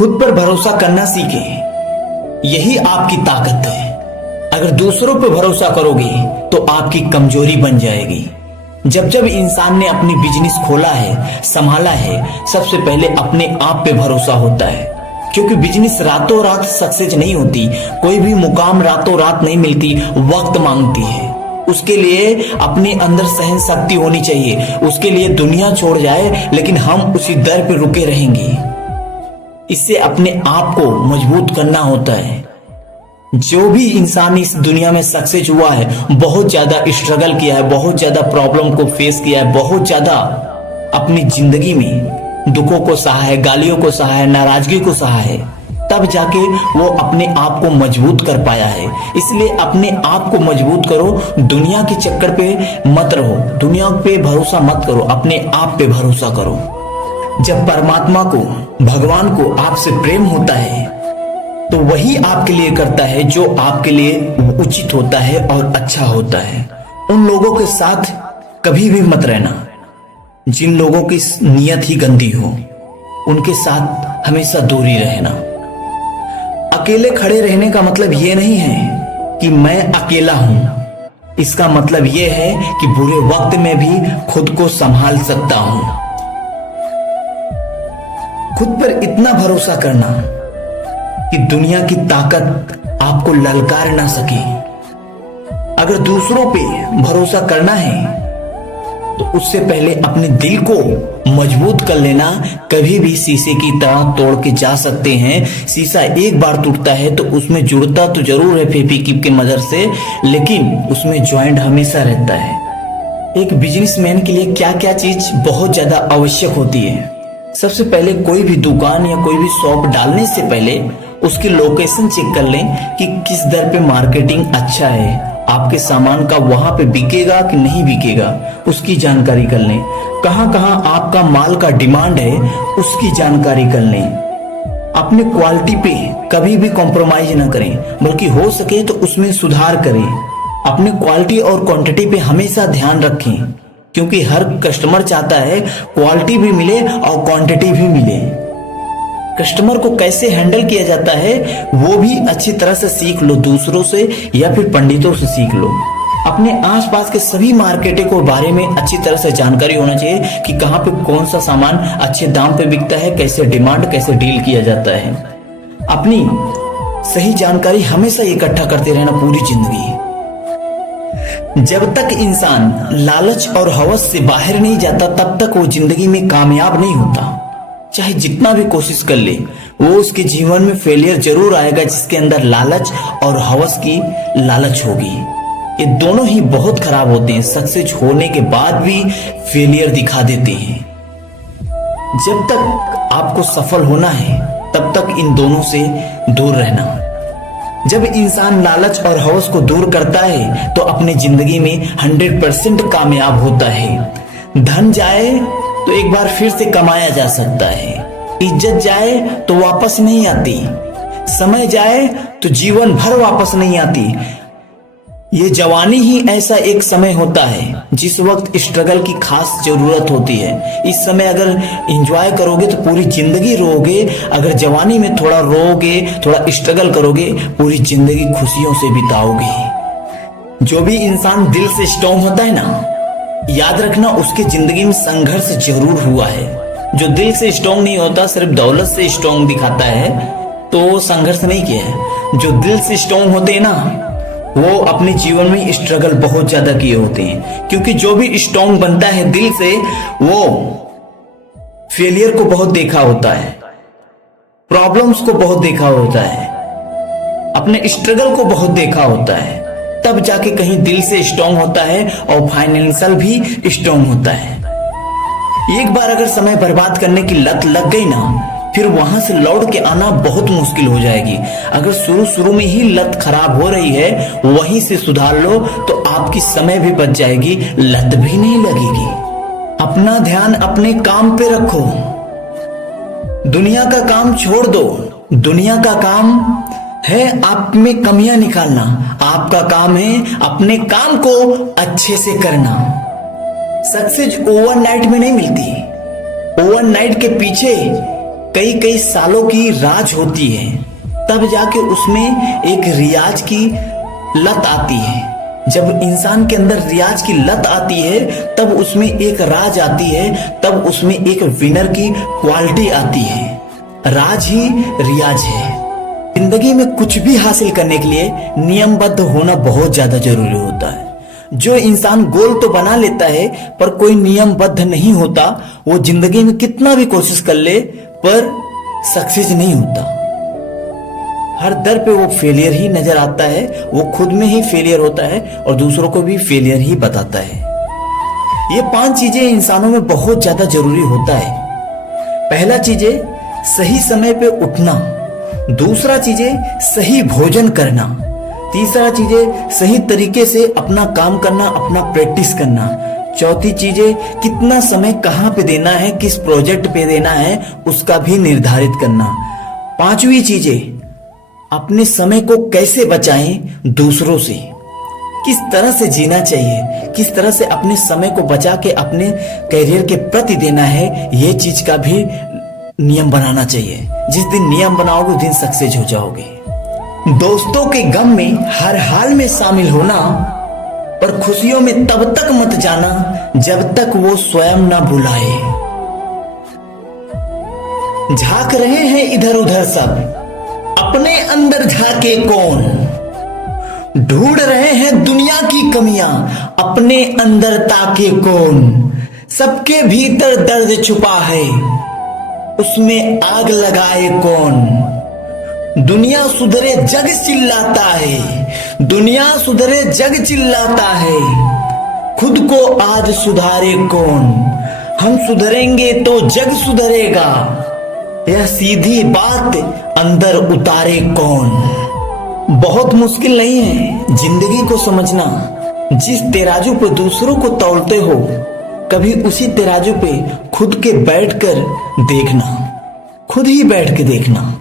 खुद पर भरोसा करना सीखें, यही आपकी ताकत है। अगर दूसरों पर भरोसा करोगे तो आपकी कमजोरी बन जाएगी। जब जब इंसान ने अपनी बिजनेस खोला है, संभाला है, सबसे पहले अपने आप पे भरोसा होता है, क्योंकि बिजनेस रातों रात सक्सेस नहीं होती। कोई भी मुकाम रातों रात नहीं मिलती, वक्त मांगती है। उसके लिए अपने अंदर सहन शक्ति होनी चाहिए। उसके लिए दुनिया छोड़ जाए लेकिन हम उसी दर पे रुके रहेंगे। इससे अपने आप को मजबूत करना होता है। जो भी इंसान इस दुनिया में सक्सेस हुआ है, बहुत ज्यादा स्ट्रगल किया है, बहुत ज्यादा प्रॉब्लम को फेस किया है, बहुत ज्यादा अपनी जिंदगी में दुखों को सहा है, गालियों को सहा है, नाराजगी को सहा है, तब जाके वो अपने आप को मजबूत कर पाया है। इसलिए अपने आप को मजबूत करो, दुनिया के चक्कर पे मत रहो, दुनिया पे भरोसा मत करो, अपने आप पे भरोसा करो। जब परमात्मा को, भगवान को आपसे प्रेम होता है तो वही आपके लिए करता है जो आपके लिए उचित होता है और अच्छा होता है। उन लोगों के साथ कभी भी मत रहना जिन लोगों की नीयत ही गंदी हो, उनके साथ हमेशा दूरी रहना। अकेले खड़े रहने का मतलब ये नहीं है कि मैं अकेला हूं, इसका मतलब ये है कि बुरे वक्त में भी खुद को संभाल सकता हूं। खुद पर इतना भरोसा करना कि दुनिया की ताकत आपको ललकार ना सके। अगर दूसरों पे भरोसा करना है तो उससे पहले अपने दिल को मजबूत कर लेना। कभी भी शीशे की तरह तोड़ के जा सकते हैं। शीशा एक बार टूटता है तो उसमें जुड़ता तो जरूर है फेविक्विक की मदद से, लेकिन उसमें जॉइंट हमेशा रहता है। एक बिजनेसमैन के लिए क्या क्या चीज बहुत ज्यादा आवश्यक होती है। सबसे पहले कोई भी दुकान या कोई भी शॉप डालने से पहले उसकी लोकेशन चेक कर लें कि किस दर पे मार्केटिंग अच्छा है, आपके सामान का वहां पे बिकेगा कि नहीं बिकेगा, उसकी जानकारी कर लें। कहां कहां आपका माल का डिमांड है, उसकी जानकारी कर लें। अपने क्वालिटी पे कभी भी कॉम्प्रोमाइज ना करें, बल्कि हो सके तो उसमें सुधार करें। अपने क्वालिटी और क्वांटिटी पे हमेशा ध्यान रखें, क्योंकि हर कस्टमर चाहता है क्वालिटी भी मिले और क्वांटिटी भी मिले। कस्टमर को कैसे हैंडल किया जाता है वो भी अच्छी तरह से सीख लो, दूसरों से या फिर पंडितों से सीख लो। अपने आसपास के सभी मार्केटों के बारे में अच्छी तरह से जानकारी होना चाहिए कि कहां पे कौन सा सामान अच्छे दाम पे बिकता है, कैसे डिमांड, कैसे डील किया जाता है। अपनी सही जानकारी हमेशा इकट्ठा करते रहना पूरी जिंदगी। जब तक इंसान लालच और हवस से बाहर नहीं जाता तब तक वो जिंदगी में कामयाब नहीं होता। चाहे जितना भी कोशिश कर ले, वो उसके जीवन में फेलियर जरूर आएगा जिसके अंदर लालच और हवस की लालच होगी। ये दोनों ही बहुत खराब होते हैं, सक्सेस होने के बाद भी फेलियर दिखा देते हैं। जब तक आपको सफल होना है तब तक इन दोनों से दूर रहना। जब इंसान लालच और हवस को दूर करता है तो अपने जिंदगी में 100% कामयाब होता है। धन जाए तो एक बार फिर से कमाया जा सकता है, इज्जत जाए तो वापस नहीं आती, समय जाए तो जीवन भर वापस नहीं आती। ये जवानी ही ऐसा एक समय होता है जिस वक्त स्ट्रगल की खास जरूरत होती है। इस समय अगर एंजॉय करोगे तो पूरी जिंदगी रोओगे, अगर जवानी में थोड़ा रोओगे, थोड़ा स्ट्रगल करोगे, पूरी जिंदगी खुशियों से बिताओगे। जो भी इंसान दिल से स्ट्रांग होता है ना, याद रखना उसकी जिंदगी में संघर्ष जरूर हुआ है। जो दिल से स्ट्रांग नहीं होता, सिर्फ दौलत से स्ट्रांग दिखाता है, तो संघर्ष नहीं किया है। जो दिल से स्ट्रांग होते हैं ना, वो अपने जीवन में स्ट्रगल बहुत ज्यादा किए होते हैं। क्योंकि जो भी स्ट्रांग बनता है दिल से, वो फेलियर को बहुत देखा होता है, प्रॉब्लम्स को बहुत देखा होता है, अपने स्ट्रगल को बहुत देखा होता है, तब जाके कहीं दिल से स्ट्रांग होता है और फाइनेंशियल भी स्ट्रांग होता है। एक बार अगर समय बर्बाद करने की लत लग गई ना, फिर वहां से लौट के आना बहुत मुश्किल हो जाएगी। अगर शुरू में ही लत खराब हो रही है, वहीं से सुधार लो तो आपकी समय भी बच जाएगी, लत भी नहीं लगेगी। अपना ध्यान अपने काम पे रखो, दुनिया का काम छोड़ दो। दुनिया का काम है आप में कमियां निकालना, आपका काम है अपने काम को अच्छे से करना। सक्सेस ओवरनाइट में नहीं मिलती। ओवरनाइट के पीछे कई कई सालों की राज होती है, तब जाके उसमें एक रियाज की लत आती है। जब इंसान के अंदर रियाज की लत आती है तब उसमें एक राज आती है, तब उसमें एक विनर की क्वालिटी आती है। राज ही रियाज है। जिंदगी में कुछ भी हासिल करने के लिए नियमबद्ध होना बहुत ज्यादा जरूरी होता है। जो इंसान गोल तो बना लेता है पर कोई नियमबद्ध नहीं होता, वो जिंदगी में कितना भी कोशिश कर ले पर सक्सेस नहीं होता। हर दर पे वो फेलियर ही नजर आता है, वो खुद में ही फेलियर होता है और दूसरों को भी फेलियर ही बताता है। ये 5 चीजें इंसानों में बहुत ज्यादा जरूरी होता है। पहला चीजें सही समय पे उठना, दूसरा चीजें सही भोजन करना, तीसरा चीजें सही तरीके से अपना काम करना, अपना प्रैक्टिस करना, चौथी चीजें कितना समय कहां पे देना है, किस प्रोजेक्ट पे देना है उसका भी निर्धारित करना, पांचवी चीजें अपने समय को कैसे बचाएं दूसरों से, किस तरह से जीना चाहिए, किस तरह से अपने समय को बचा के अपने करियर के प्रति देना है, ये चीज का भी नियम बनाना चाहिए। जिस दिन नियम बनाओगे उस दिन सक्सेस हो जाओगे। दोस्तों के गम में हर हाल में शामिल होना, पर खुशियों में तब तक मत जाना जब तक वो स्वयं ना बुलाए। झांक रहे हैं इधर उधर सब, अपने अंदर झांके कौन। ढूंढ रहे हैं दुनिया की कमियां, अपने अंदर ताके कौन। सबके भीतर दर्द छुपा है, उसमें आग लगाए कौन। दुनिया सुधरे जग चिल्लाता है, दुनिया सुधरे जग चिल्लाता है, खुद को आज सुधारे कौन। हम सुधरेंगे तो जग सुधरेगा, यह सीधी बात अंदर उतारे कौन। बहुत मुश्किल नहीं है जिंदगी को समझना। जिस तेराजू पे दूसरों को तौलते हो, कभी उसी तेराजू पे खुद के बैठकर देखना, खुद ही बैठ के देखना,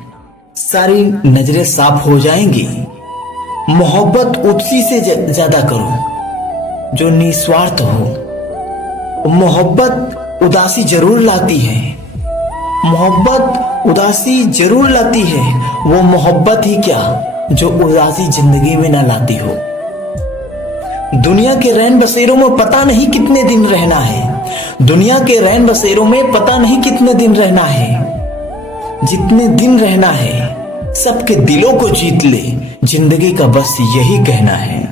सारी नजरें साफ हो जाएंगी। मोहब्बत उसी से ज्यादा करो जो निस्वार्थ हो। मोहब्बत उदासी जरूर लाती है, मोहब्बत उदासी जरूर लाती है, वो मोहब्बत ही क्या जो उदासी जिंदगी में ना लाती हो। दुनिया के रैन बसेरों में पता नहीं कितने दिन रहना है, दुनिया के रैन बसेरों में पता नहीं कितने दिन रहना है। जितने दिन रहना है सबके दिलों को जीत ले, जिंदगी का बस यही कहना है।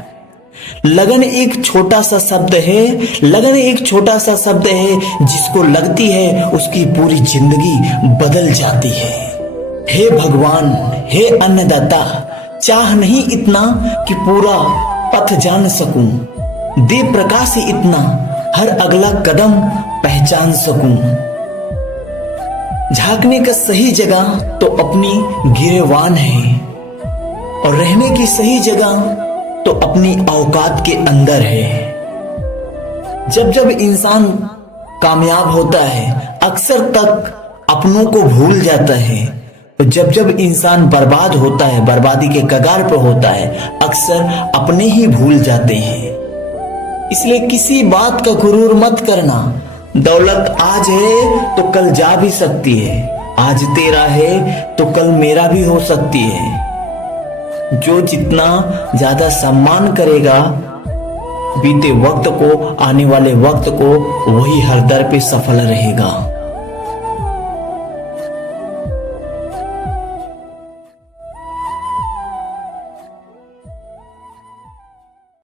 लगन एक छोटा सा शब्द है, लगन एक छोटा सा शब्द है, जिसको लगती है उसकी पूरी जिंदगी बदल जाती है। हे भगवान, हे अन्नदाता, चाह नहीं इतना कि पूरा पथ जान सकूं, दे प्रकाश इतना हर अगला कदम पहचान सकूं। झांकने का सही जगह तो अपनी गिरेवान है, और रहने की सही जगह तो अपनी औकात के अंदर है। जब जब इंसान कामयाब होता है अक्सर तक अपनों को भूल जाता है, और जब जब इंसान बर्बाद होता है, बर्बादी के कगार पर होता है, अक्सर अपने ही भूल जाते हैं। इसलिए किसी बात का गुरूर मत करना। दौलत आज है तो कल जा भी सकती है, आज तेरा है तो कल मेरा भी हो सकती है। जो जितना ज्यादा सम्मान करेगा बीते वक्त को, आने वाले वक्त को, वही हर दर पे सफल रहेगा।